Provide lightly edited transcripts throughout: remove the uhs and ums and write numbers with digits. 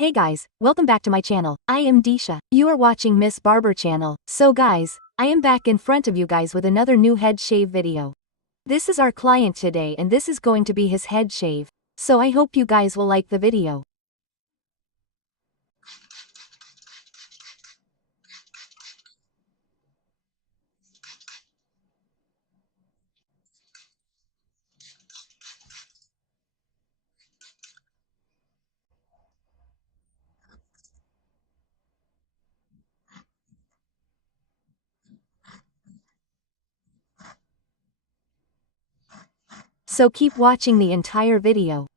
Hey guys, welcome back to my channel. I am Disha. You are watching Miss Barber channel. So guys, I am back in front of you guys with another new head shave video. This is our client today and this is going to be his head shave. So I hope you guys will like the video. So keep watching the entire video.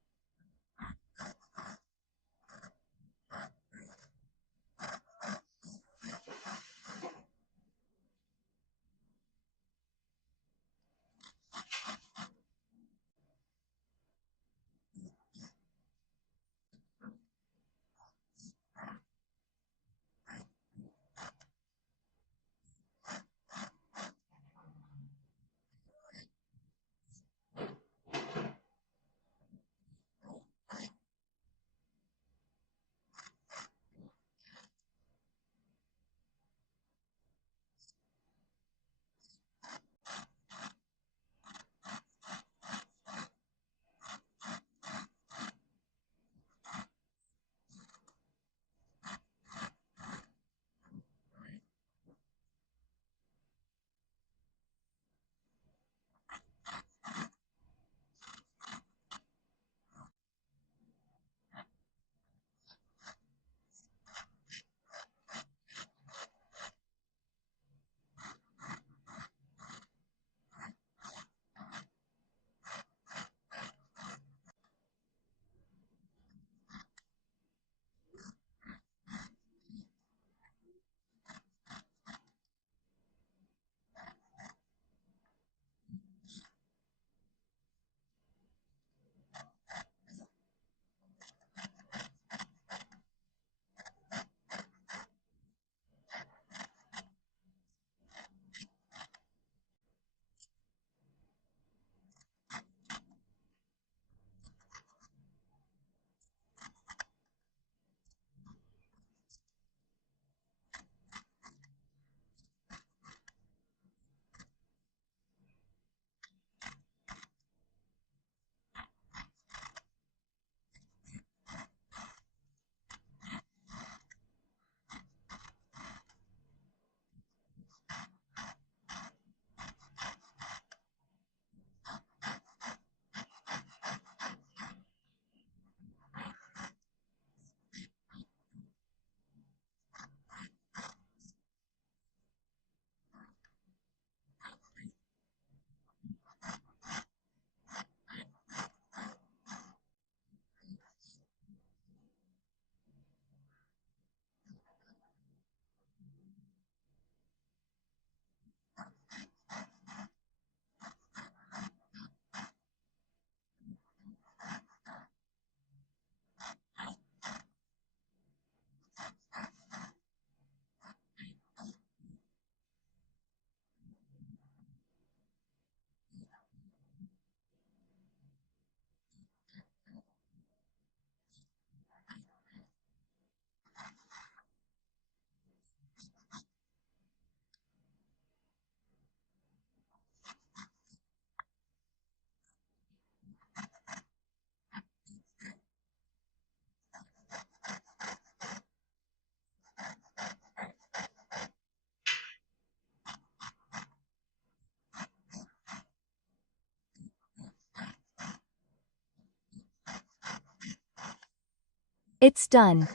It's done.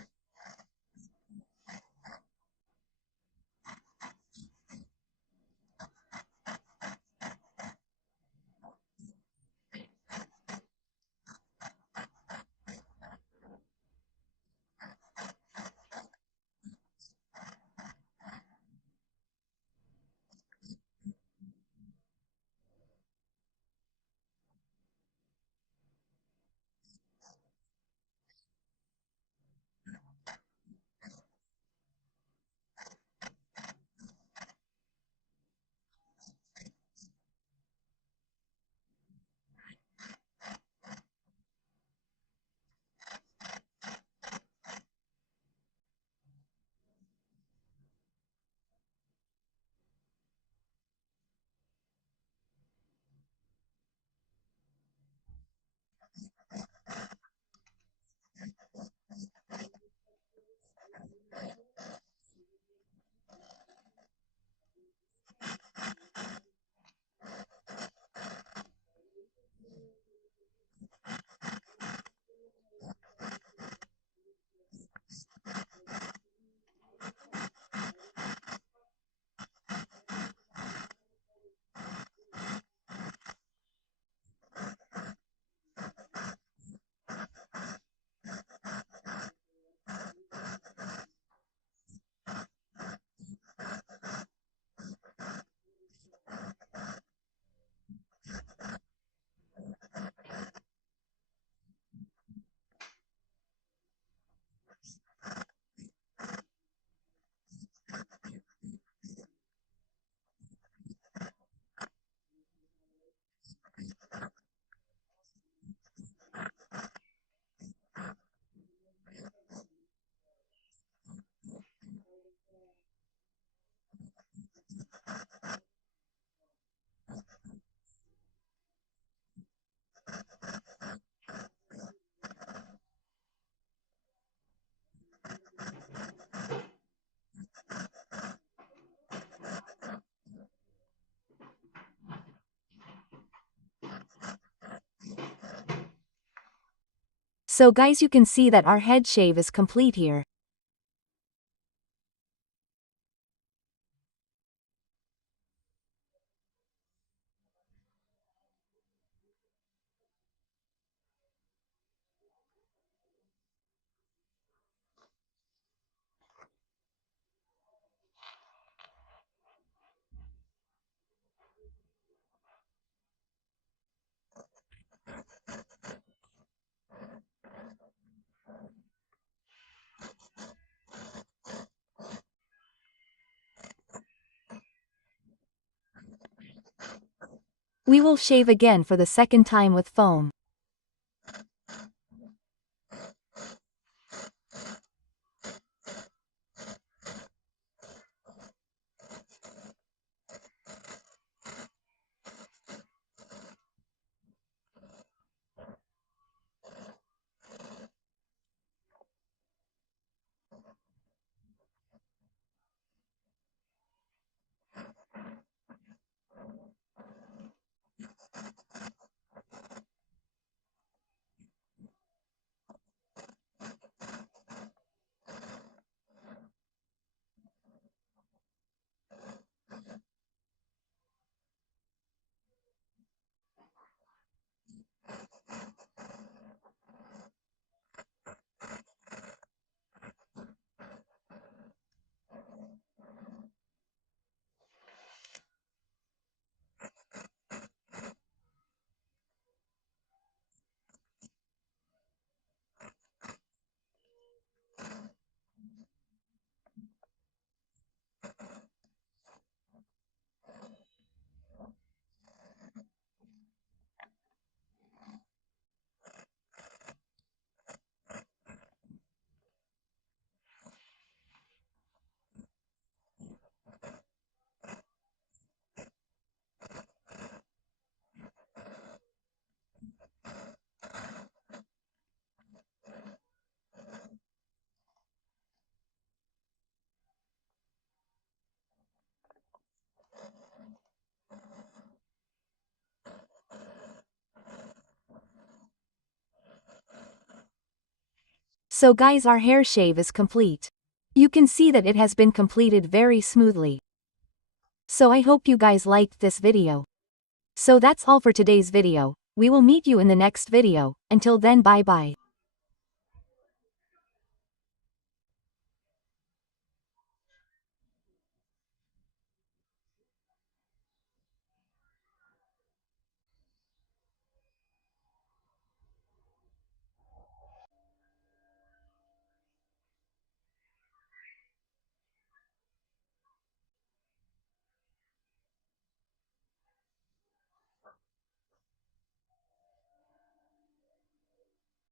So guys, you can see that our head shave is complete here. We will shave again for the second time with foam. So guys, our hair shave is complete. You can see that it has been completed very smoothly. So I hope you guys liked this video. So that's all for today's video. We will meet you in the next video. Until then, bye bye.